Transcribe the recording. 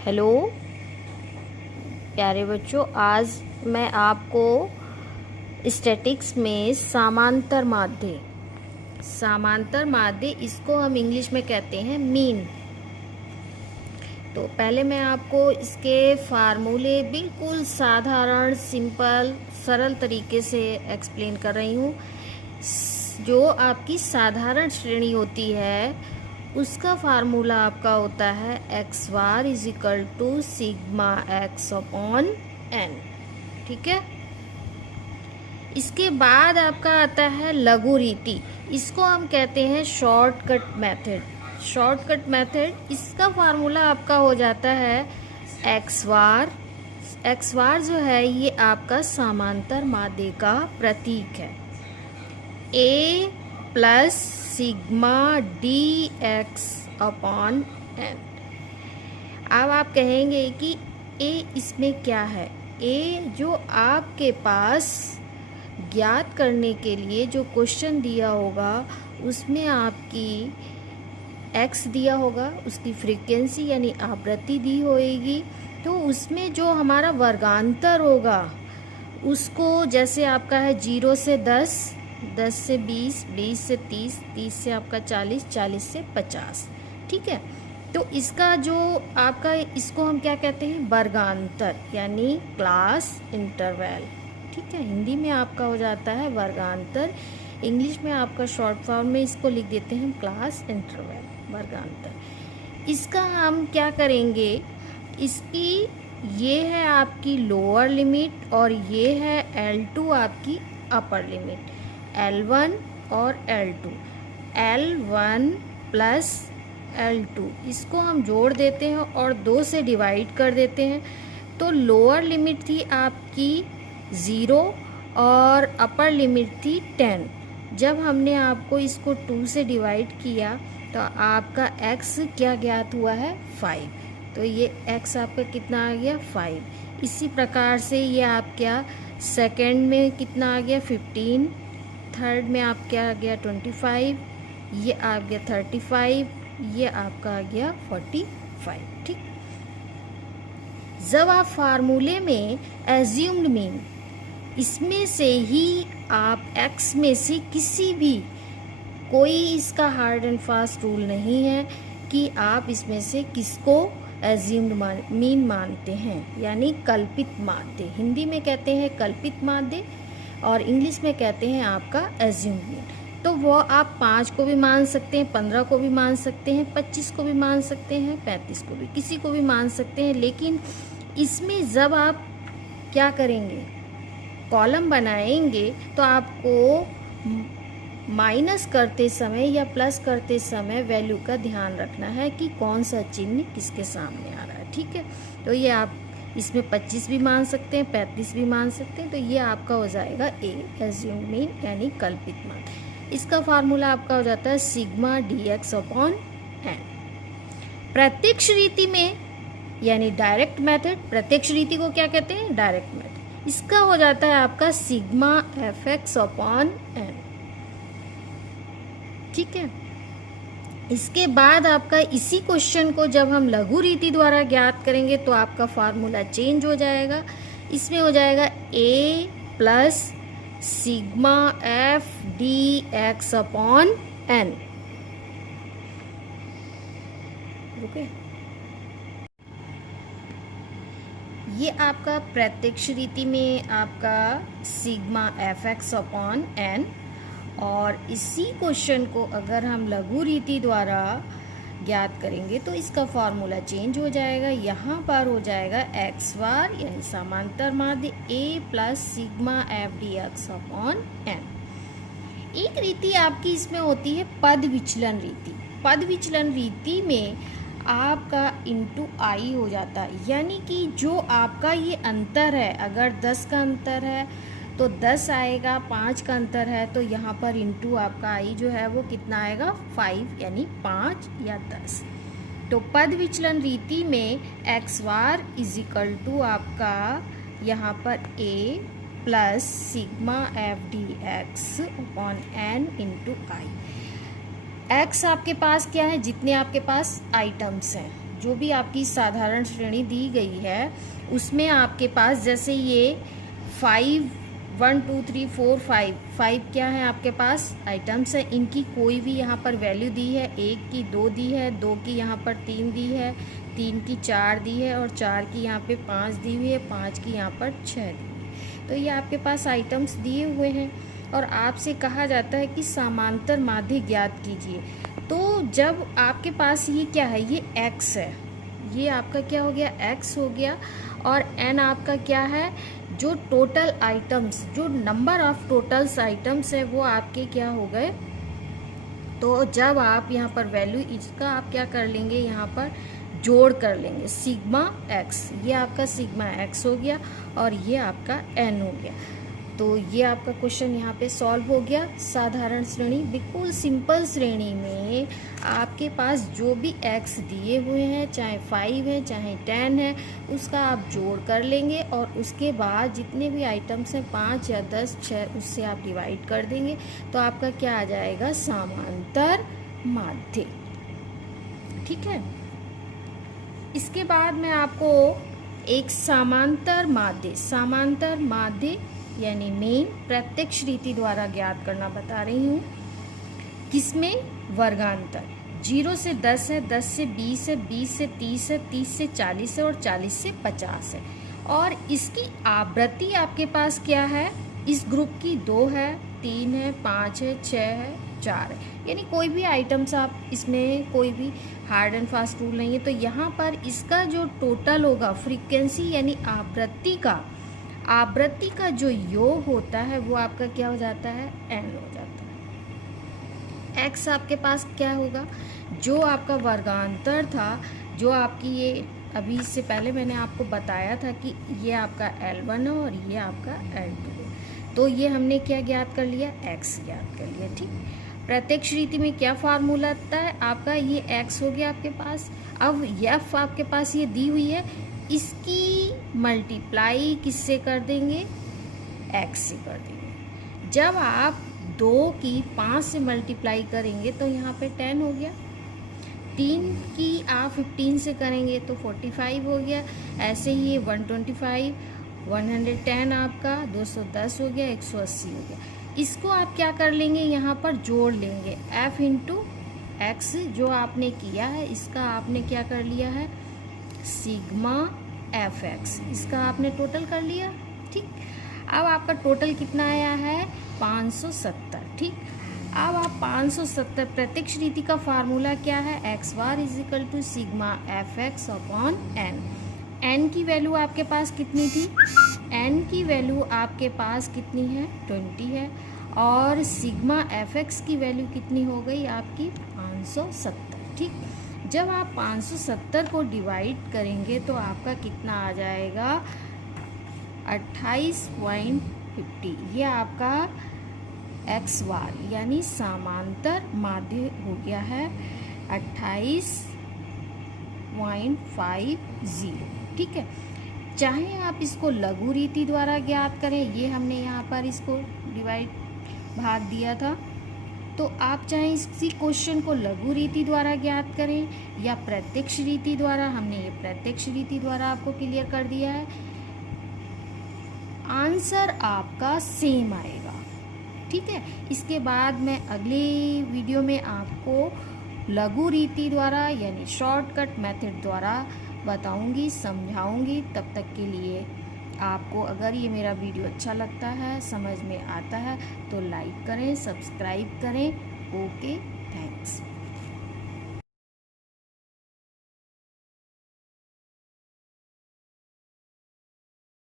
Hello प्यारे बच्चों, आज मैं आपको स्टैटिक्स में समांतर माध्य इसको हम इंग्लिश में कहते हैं मीन। तो पहले मैं आपको इसके फार्मूले बिल्कुल साधारण सिंपल सरल तरीके से एक्सप्लेन कर रही हूँ। जो आपकी साधारण श्रेणी होती है उसका फार्मूला आपका होता है x bar is equal to sigma x upon n. ठीक है, इसके बाद आपका आता है लघु रीति, इसको हम कहते हैं शॉर्टकट मेथड। इसका फार्मूला आपका हो जाता है एक्स बार जो है ये आपका समांतर माध्य का प्रतीक है, A plus sigma D x upon N. अब आप कहेंगे कि ए इसमें क्या है। ए जो आपके पास ज्ञात करने के लिए जो क्वेश्चन दिया होगा उसमें आपकी एक्स दिया होगा, उसकी फ्रीक्वेंसी यानी आवृत्ति दी होगी, तो उसमें जो हमारा वर्गांतर होगा उसको जैसे आपका है 0 से 10, 10 से 20, 20 से 30, 30 से आपका 40, 40 से 50। ठीक है, तो इसका जो आपका इसको हम क्या कहते हैं वर्गांतर यानी क्लास इंटरवल। ठीक है, हिंदी में आपका हो जाता है वर्गांतर, इंग्लिश में आपका शॉर्ट फॉर्म में इसको लिख देते हैं क्लास इंटरवल वर्गांतर। इसका हम क्या करेंगे, इसकी ये है आपकी लोअर लिमिट और ये है L2 आपकी अपर लिमिट, L1 और L2, L1 प्लस L2 इसको हम जोड़ देते हैं और 2 से डिवाइड कर देते हैं। तो लोअर लिमिट थी आपकी 0 और अपर लिमिट थी 10। जब हमने आपको इसको 2 से डिवाइड किया तो आपका x क्या ज्ञात हुआ है 5, तो ये x आपका कितना आ गया 5। इसी प्रकार से ये आप क्या सेकेंड में कितना आ गया 15, थर्ड में आप क्या आ गया 25, ये आ गया 35, ये आपका आ गया 45। ठीक, जब आप फार्मूले में एज्यूम्ड मीन इसमें से ही आप x में से किसी भी, कोई इसका हार्ड एंड फास्ट रूल नहीं है कि आप इसमें से किसको एज्यूम्ड मीन मानते हैं, यानी कल्पित माध्य। हिंदी में कहते हैं कल्पित माध्य और इंग्लिश में कहते हैं आपका एज्यूम्ड मीन। तो वो आप 5 को भी मान सकते हैं, 15 को भी मान सकते हैं, 25 को भी मान सकते हैं, 35 को भी, किसी को भी मान सकते हैं। लेकिन इसमें जब आप क्या करेंगे कॉलम बनाएंगे तो आपको माइनस करते समय या प्लस करते समय वैल्यू का ध्यान रखना है कि कौन सा चिन्ह किसके सामने आ रहा है। ठीक है, तो ये आप इसमें 25 भी मान सकते हैं, 35 भी मान सकते हैं। तो ये आपका हो जाएगा ए एज्यूम्ड मीन यानी कल्पित मान। इसका फार्मूला आपका हो जाता है sigma D x upon n. प्रत्यक्ष रीति में यानी डायरेक्ट मेथड, प्रत्यक्ष रीति को क्या कहते हैं डायरेक्ट मेथड, इसका हो जाता है आपका sigma f x upon n. ठीक है, इसके बाद आपका इसी क्वेश्चन को जब हम लघु रीति द्वारा ज्ञात करेंगे तो आपका फार्मूला चेंज हो जाएगा। इसमें हो जाएगा a plus sigma F D x upon n. Okay, ये आपका प्रत्यक्ष रीति में आपका sigma f x upon n, और इसी क्वेश्चन को अगर हम लघु रीति द्वारा ज्ञात करेंगे तो इसका फार्मूला चेंज हो जाएगा। यहाँ पर हो जाएगा एक्स बार यानी समांतर माध्य A plus sigma F D x upon N. एक रीति आपकी इसमें होती है पद विचलन रीति। पद विचलन रीति में आपका इंटू आई हो जाता है, यानी कि जो आपका ये अंतर है, अगर 10 का अंतर है तो 10 आएगा, 5 का अंतर है तो यहाँ पर इंटू आपका आई जो है वो कितना आएगा 5 यानी 5 या 10। तो पद विचलन रीति में X bar is equal to आपका यहाँ पर A plus sigma F D x upon N into I. X आपके पास क्या है, जितने आपके पास आइटम्स हैं जो भी आपकी साधारण श्रेणी दी गई है उसमें आपके पास जैसे ये 5 1 2 3 4 5 क्या है आपके पास आइटम्स है। इनकी कोई भी यहाँ पर वैल्यू दी है, 1 की 2 दी है, 2 की यहाँ पर 3 दी है, 3 की 4 दी है और 4 की यहाँ पे 5 दी हुई है, 5 की यहाँ पर 6 दी है। तो ये आपके पास आइटम्स दिए हुए हैं और आपसे कहा जाता है कि समांतर माध्य ज्ञात कीजिए। तो जब आपके पास ये क्या है, ये x है, ये आपका क्या हो गया, x हो गया, और n आपका क्या है, जो टोटल आइटम्स, जो नंबर ऑफ टोटल्स आइटम्स है वो आपके क्या हो गए। तो जब आप यहाँ पर वैल्यू इसका आप क्या कर लेंगे, यहाँ पर जोड़ कर लेंगे, सिग्मा x, ये आपका सिग्मा x हो गया और ये आपका n हो गया। तो ये आपका क्वेश्चन यहाँ पे सॉल्व हो गया। साधारण श्रेणी, बिल्कुल सिंपल श्रेणी में आपके पास जो भी x दिए हुए हैं, चाहे 5 है चाहे 10 है, उसका आप जोड़ कर लेंगे और उसके बाद जितने भी आइटम्स हैं 5 या 10 6 उससे आप डिवाइड कर देंगे। तो आपका क्या आ जाएगा, समांतर माध्य। ठीक है। इसके बाद मैं आपको एक समांतर माध्य यानी मेन प्रत्यक्ष रीति द्वारा ज्ञात करना बता रही हूँ। किसमें, वर्गांतर। 0 से 10 है, 10 से 20 है, 20 से 30 है, 30 से 40 है और 40 से 50 है। और इसकी आवृत्ति आपके पास क्या है, इस ग्रुप की 2 है, 3 है, 5 है, 6 है, 4 है। यानी कोई भी आइटम्स आप, इसमें कोई भी हार्ड एंड फास्ट रूल नहीं है। तो यहाँ पर इसका जो टोटल होगा, फ्रीक्वेंसी यानी आवृत्ति का जो योग होता है वो आपका क्या हो जाता है, n हो जाता है। x आपके पास क्या होगा, जो आपका वर्गांतर था, जो आपकी ये अभी इससे पहले मैंने आपको बताया था कि ये आपका L1 है और ये आपका L2 है। तो ये हमने क्या ज्ञात कर लिया, x ज्ञात कर लिया। ठीक। प्रत्यक्ष रीति में क्या फार्मूला आता है आपका, ये x हो गया आपके पास। अब f आपके पास ये दी हुई है, इसकी मल्टीप्लाई किससे कर देंगे, x से कर देंगे। जब आप 2 की 5 से मल्टीप्लाई करेंगे तो यहाँ पे 10 हो गया, 3 की आप 15 से करेंगे तो 45 हो गया। ऐसे ही 125, 110 आपका 210 हो गया, 180 हो गया। इसको आप क्या कर लेंगे, यहाँ पर जोड़ लेंगे, f इंटू x जो आपने किया है, इसका आपने क्या कर लिया है, सिग्मा fx, इसका आपने टोटल कर लिया। ठीक। अब आपका टोटल कितना आया है, 570। ठीक। अब आप 570, प्रत्यक्ष रीति का फार्मूला क्या है, x bar is equal to sigma fx upon n। n की वैल्यू आपके पास कितनी थी, n की वैल्यू आपके पास कितनी है, 20 है, और सिग्मा fx की वैल्यू कितनी हो गई आपकी, 570। ठीक। जब आप 570 को डिवाइड करेंगे तो आपका कितना आ जाएगा, 28.50। ये आपका x बार यानी समांतर माध्य हो गया है, 28.50। ठीक है। चाहे आप इसको लघु रीति द्वारा ज्ञात करें, ये हमने यहाँ पर इसको डिवाइड भाग दिया था, तो आप चाहे इसी क्वेश्चन को लघु रीति द्वारा ज्ञात करें या प्रत्यक्ष रीति द्वारा, हमने ये प्रत्यक्ष रीति द्वारा आपको क्लियर कर दिया है, आंसर आपका सेम आएगा। ठीक है। इसके बाद मैं अगले वीडियो में आपको लघु रीति द्वारा यानी शॉर्टकट मेथड द्वारा बताऊंगी, समझाऊंगी। तब तक के लिए आपको अगर ये मेरा वीडियो अच्छा लगता है, समझ में आता है, तो लाइक करें, सब्सक्राइब करें। Okay, thanks.